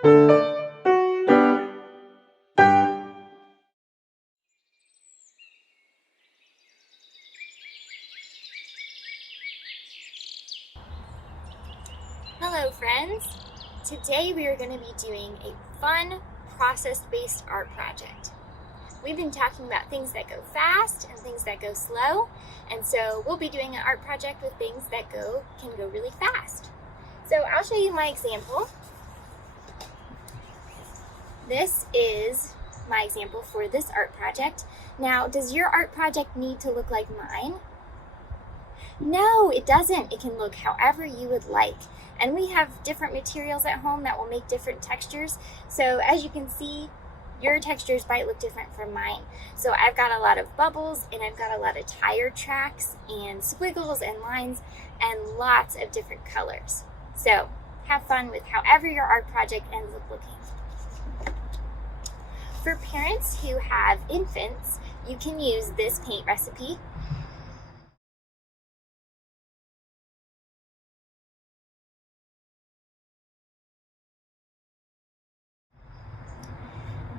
Hello friends! Today we are going to be doing a fun process-based art project. We've been talking about things that go fast and things that go slow, and so we'll be doing an art project with things that can go really fast. So I'll show you my example. This is my example for this art project. Now, does your art project need to look like mine? No, it doesn't. It can look however you would like. And we have different materials at home that will make different textures. So as you can see, your textures might look different from mine. So I've got a lot of bubbles, and I've got a lot of tire tracks and squiggles and lines and lots of different colors. So have fun with however your art project ends up looking. For parents who have infants, you can use this paint recipe.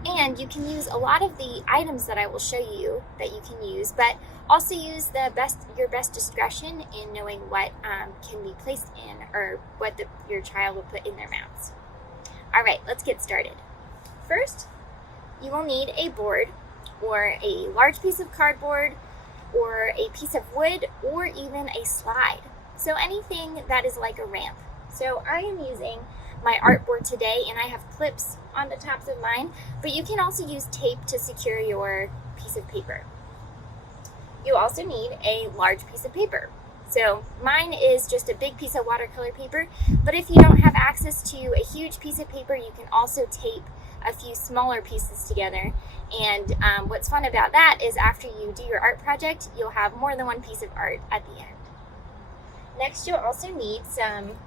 And you can use a lot of the items that I will show you that you can use, but also use your best discretion in knowing what can be placed in or what your child will put in their mouths. All right, let's get started. First, you will need a board or a large piece of cardboard or a piece of wood or even a slide. So anything that is like a ramp. So I am using my artboard today, and I have clips on the tops of mine, but you can also use tape to secure your piece of paper. You also need a large piece of paper. So mine is just a big piece of watercolor paper, but if you don't have access to a huge piece of paper, you can also tape a few smaller pieces together. And what's fun about that is after you do your art project, you'll have more than one piece of art at the end. Next, you'll also need some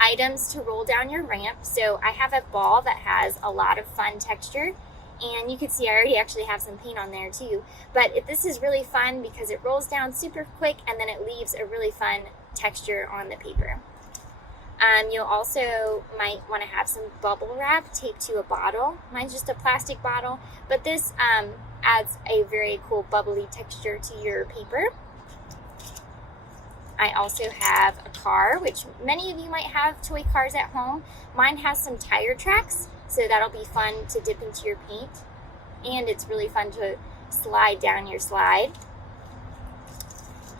items to roll down your ramp. So I have a ball that has a lot of fun texture, and you can see I already actually have some paint on there too. But this is really fun because it rolls down super quick, and then it leaves a really fun texture on the paper. You'll also might want to have some bubble wrap taped to a bottle. Mine's just a plastic bottle, but this adds a very cool bubbly texture to your paper. I also have a car, which many of you might have toy cars at home. Mine has some tire tracks, so that'll be fun to dip into your paint. And it's really fun to slide down your slide.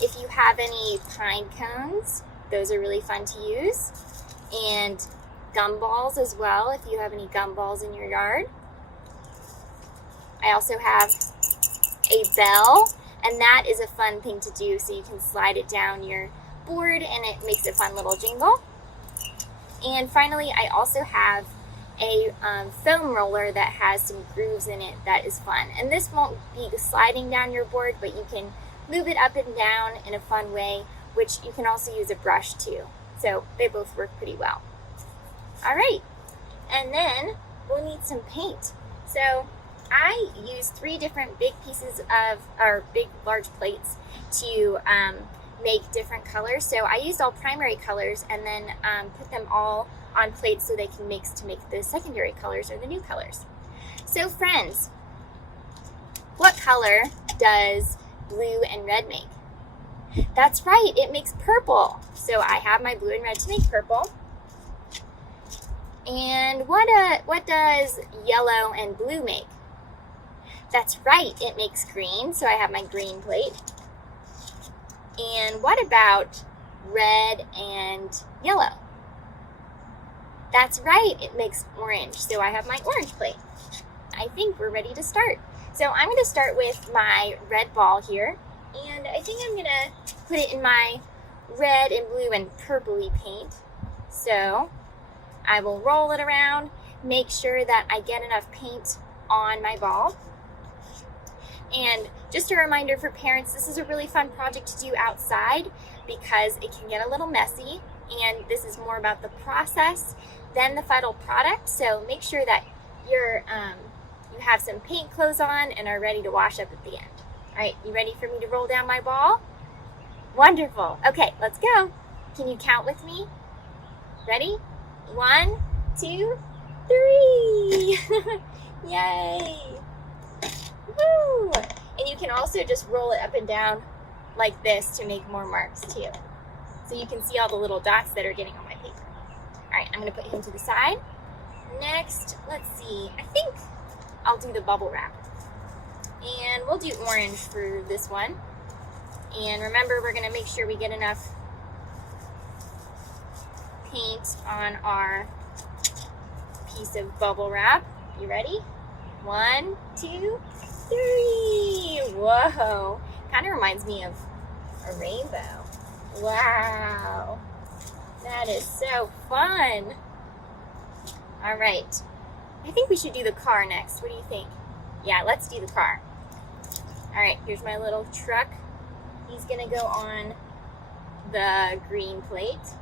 If you have any pine cones, those are really fun to use. And gumballs as well, if you have any gumballs in your yard. I also have a bell. And that is a fun thing to do, so you can slide it down your board and it makes a fun little jingle. And finally, I also have a foam roller that has some grooves in it that is fun. And this won't be sliding down your board, but you can move it up and down in a fun way, which you can also use a brush too. So they both work pretty well. All right, and then we'll need some paint. So I use 3 different big pieces large plates to make different colors. So I used all primary colors and then put them all on plates so they can mix to make the secondary colors or the new colors. So friends, what color does blue and red make? That's right, it makes purple. So I have my blue and red to make purple. And what does yellow and blue make? That's right, it makes green, so I have my green plate. And what about red and yellow? That's right, it makes orange, so I have my orange plate. I think we're ready to start. So I'm going to start with my red ball here, and I think I'm going to put it in my red and blue and purpley paint. So I will roll it around, make sure that I get enough paint on my ball. And just a reminder for parents, this is a really fun project to do outside because it can get a little messy, and this is more about the process than the final product. So make sure that you have some paint clothes on and are ready to wash up at the end. All right, you ready for me to roll down my ball? Wonderful. Okay, let's go. Can you count with me? Ready? 1, 2, 3. Yay! Woo! And you can also just roll it up and down like this to make more marks too. So you can see all the little dots that are getting on my paper. All right, I'm gonna put him to the side. Next, let's see, I think I'll do the bubble wrap. And we'll do orange for this one. And remember, we're gonna make sure we get enough paint on our piece of bubble wrap. You ready? 1, 2, 3. Whoa, kind of reminds me of a rainbow. Wow, that is so fun. All right, I think we should do the car next. What do you think? Yeah, let's do the car. All right, here's my little truck. He's gonna go on the green plate.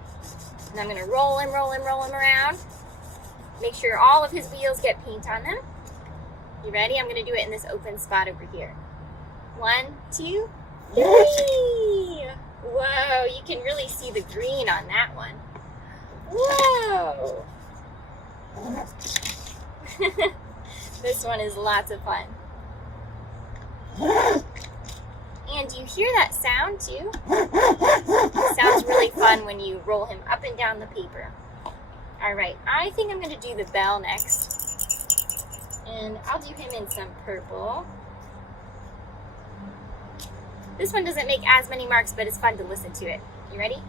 And I'm gonna roll him around. Make sure all of his wheels get paint on them. You ready? I'm gonna do it in this open spot over here. 1, 2, 3. Whoa, you can really see the green on that one. Whoa. This one is lots of fun. And do you hear that sound too? It sounds really fun when you roll him up and down the paper. All right, I think I'm gonna do the bell next. And I'll do him in some purple. This one doesn't make as many marks, but it's fun to listen to it. You ready?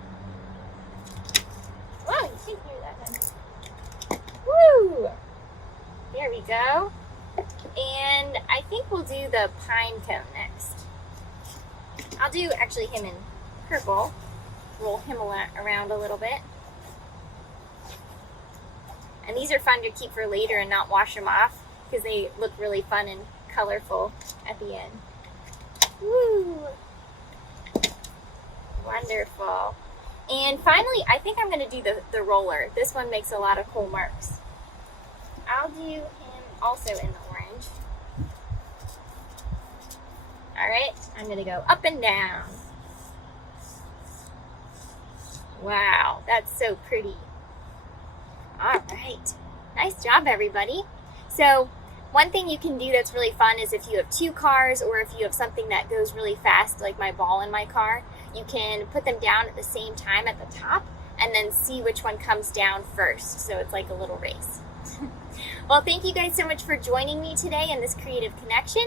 Whoa, you can't hear that one. Woo! There we go. And I think we'll do the pine cone next. I'll do actually him in purple. Roll him around a little bit. And these are fun to keep for later and not wash them off because they look really fun and colorful at the end. Woo! Wonderful. And finally, I think I'm going to do the roller. This one makes a lot of cool marks. I'll do him also in the orange. All right, I'm going to go up and down. Wow, that's so pretty. All right, nice job, everybody. So one thing you can do that's really fun is if you have 2 cars or if you have something that goes really fast, like my ball in my car, you can put them down at the same time at the top and then see which one comes down first. So it's like a little race. Well, thank you guys so much for joining me today in this creative connection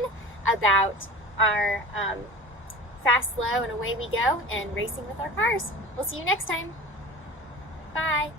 about our fast, slow, and away we go and racing with our cars. We'll see you next time. Bye.